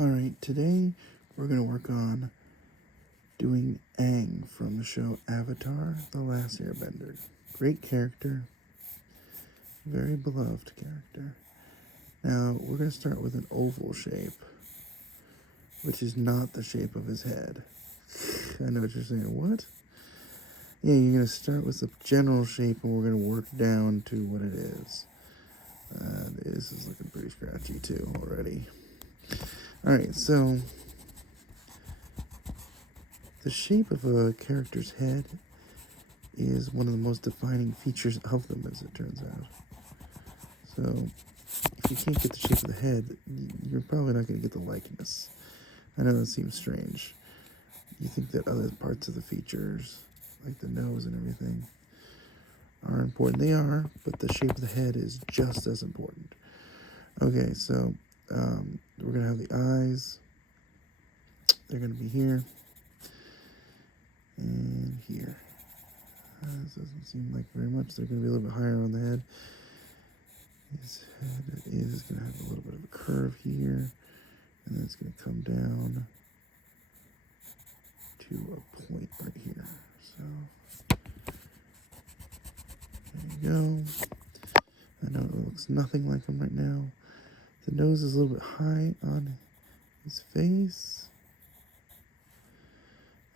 Alright, today we're going to work on doing Aang from the show Avatar the Last Airbender. Great character, very beloved character. Now, we're going to start with an oval shape, which is not the shape of his head. I know what you're saying, what? Yeah, you're going to start with the general shape and we're going to work down to what it is. This is looking pretty scratchy too already. Alright, so the shape of a character's head is one of the most defining features of them, as it turns out. So, if you can't get the shape of the head, you're probably not going to get the likeness. I know that seems strange. You think that other parts of the features, like the nose and everything, are important. They are, but the shape of the head is just as important. Okay, so we're going to have the eyes. They're going to be here and here. This doesn't seem like very much. They're going to be a little bit higher on the head. His head is going to have a little bit of a curve here, and then it's going to come down to a point right here. So there you go. I know it looks nothing like him right now. The nose is a little bit high on his face,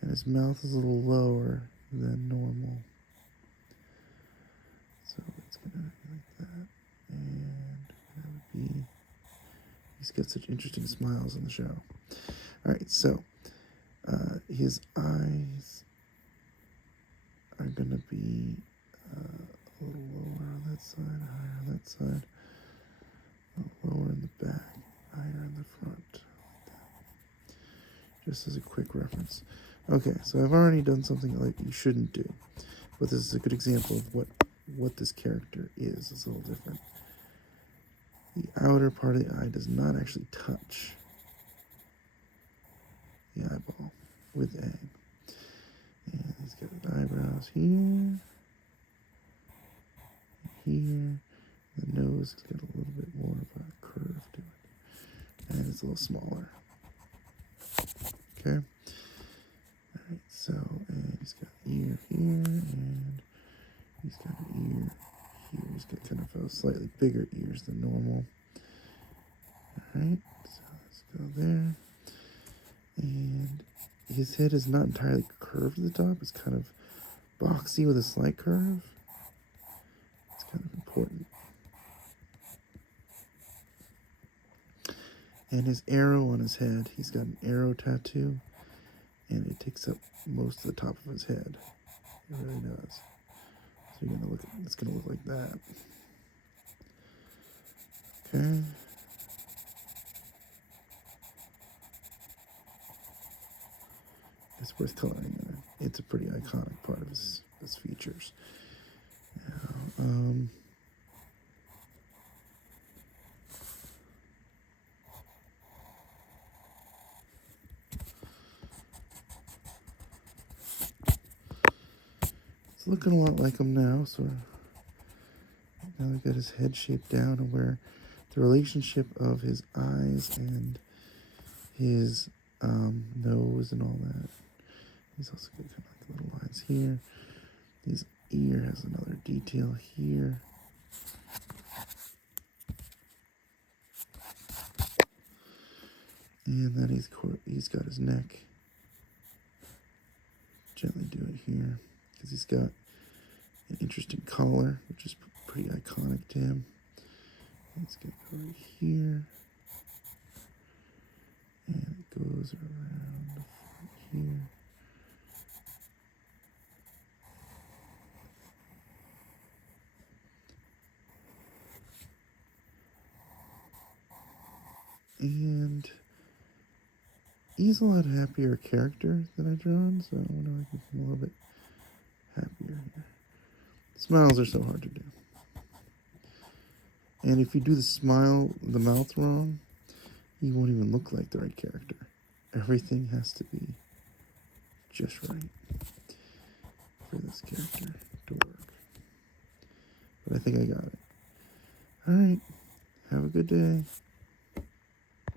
and his mouth is a little lower than normal. So it's going to be like that, and that would be, he's got such interesting smiles in the show. Alright, so his eyes are going to be a little lower on that side, higher on that side, a little lower in the back, higher in the front, like that. Just as a quick reference. Okay, so I've already done something like you shouldn't do, but this is a good example of what this character is. It's a little different. The outer part of the eye does not actually touch the eyeball with Aang. And he's got his eyebrows here, here. The nose has got a little bit more of a curve to it, and it's a little smaller. Okay. Alright, so, and he's got ear here, and he's got an ear here. He's got kind of a slightly bigger ears than normal. Alright, so let's go there. And his head is not entirely curved at the top. It's kind of boxy with a slight curve. It's kind of important. And his arrow on his head, he's got an arrow tattoo, and it takes up most of the top of his head. It really does. So you're gonna look at, it's gonna look like that. Okay. It's worth coloring in it. It's a pretty iconic part of his features. Now, it's looking a lot like him now, so now we've got his head shaped down, and where the relationship of his eyes and his nose and all that. He's also got kind of like little lines here. His ear has another detail here. And then he's got his neck. Gently do it here, because he's got an interesting collar, which is pretty iconic to him. It's going to go right here, and it goes around the front here. And he's a lot happier character than I drawn, so I want to make him a little bit happier here. Smiles are so hard to do. And if you do the mouth wrong, he won't even look like the right character. Everything has to be just right for this character to work. But I think I got it. Alright, have a good day.